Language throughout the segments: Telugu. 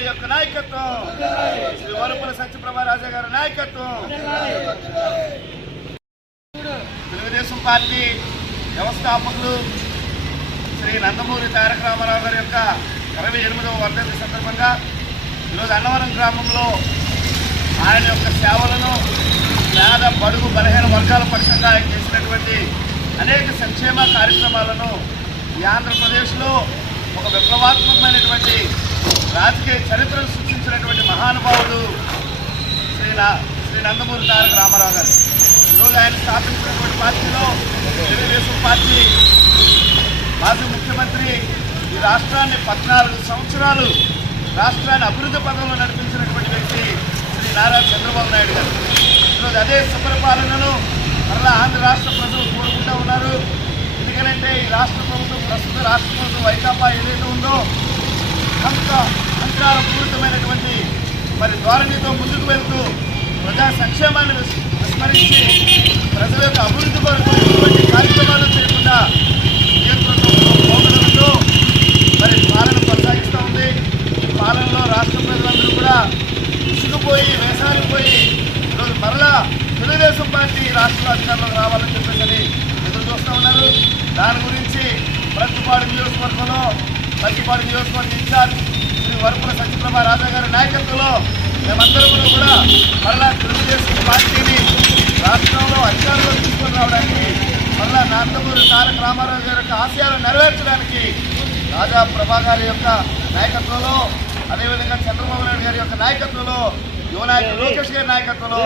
యొక్క నాయకత్వం. శ్రీ వరుపుల సత్యప్రభా రాజా గారి నాయకత్వం. తెలుగుదేశం పార్టీ వ్యవస్థాపకులు శ్రీ నందమూరి తారక రామారావు గారి యొక్క ఇరవై ఎనిమిదవ వర్ధంతి సందర్భంగా ఈరోజు అన్నవరం గ్రామంలో ఆయన యొక్క సేవలను పేద బడుగు బలహీన వర్గాల పక్షంగా ఆయన చేసినటువంటి అనేక సంక్షేమ కార్యక్రమాలను ఈ ఆంధ్రప్రదేశ్లో ఒక విప్లవాత్మక రాజకీయ చరిత్రను సృష్టించినటువంటి మహానుభావుడు శ్రీ శ్రీ నందమూరి తారక రామారావు గారు. ఈరోజు ఆయన స్థాపించినటువంటి పార్టీలో తెలుగుదేశం పార్టీ మాజీ ముఖ్యమంత్రి ఈ రాష్ట్రాన్ని పద్నాలుగు సంవత్సరాలు రాష్ట్రాన్ని అభివృద్ధి పదంలో నడిపించినటువంటి వ్యక్తి శ్రీ నారా చంద్రబాబు నాయుడు గారు. ఈరోజు అదే సుపరిపాలనను మరలా ఆంధ్ర రాష్ట్ర ప్రజలు కోరుకుంటూ ఉన్నారు. ఎందుకంటే ఈ రాష్ట్ర ప్రభుత్వం ప్రస్తుత రాష్ట్ర ప్రభుత్వం వైకాపా ఏదైతే ఉందో అంత అహంకారపూరితమైనటువంటి మరి ధోరణితో ముందుకు వెళ్తూ ప్రజా సంక్షేమాన్ని విస్మరించి ప్రజల యొక్క అభివృద్ధి కొరకు ఎటువంటి కార్యక్రమాలు చేయకుండా నియంత్రణలో పోగడంతో మరి పాలన కొనసాగిస్తూ ఉంది. ఈ పాలనలో రాష్ట్ర ప్రజలందరూ కూడా ఇసుకుపోయి వేసాలు పోయి ఈరోజు మరలా తెలుగుదేశం పార్టీ రాష్ట్ర అధికారంలో రావాలని చెప్పేసి ఎదురు చూస్తూ ఉన్నారు. దాని గురించి ప్రతిపాడు నియోజకవర్గంలో ప్రతిపాడు నియోజకవర్గ ఇన్ఛార్జ్ శ్రీ వరపుల సత్యప్రభ రాజా గారి నాయకత్వంలో మేమందరం కూడా మరలా తెలుగుదేశం పార్టీని రాష్ట్రంలో అధికారంలో తీసుకొని రావడానికి మరలా నాందమూరి తారక రామారావు గారి యొక్క ఆశయాలను నెరవేర్చడానికి రాజా ప్రభా గారి యొక్క నాయకత్వంలో అదేవిధంగా చంద్రబాబు నాయుడు గారి యొక్క నాయకత్వంలో యువ నాయకుడు లోకేష్ గారి నాయకత్వంలో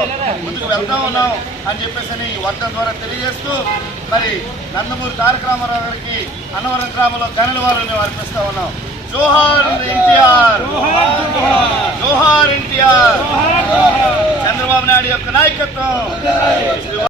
ముందుకు వెళ్తా ఉన్నాం అని చెప్పేసి ఈ వర్గం ద్వారా తెలియజేస్తూ మరి నందమూరి తారక రామారావు గారికి అన్నవరం గ్రామంలో గనుల వారిని మేము అర్పిస్తా ఉన్నాం. జోహార్ ఎన్టీఆర్. జోహార్ ఎన్టీఆర్. చంద్రబాబు నాయుడు యొక్క నాయకత్వం.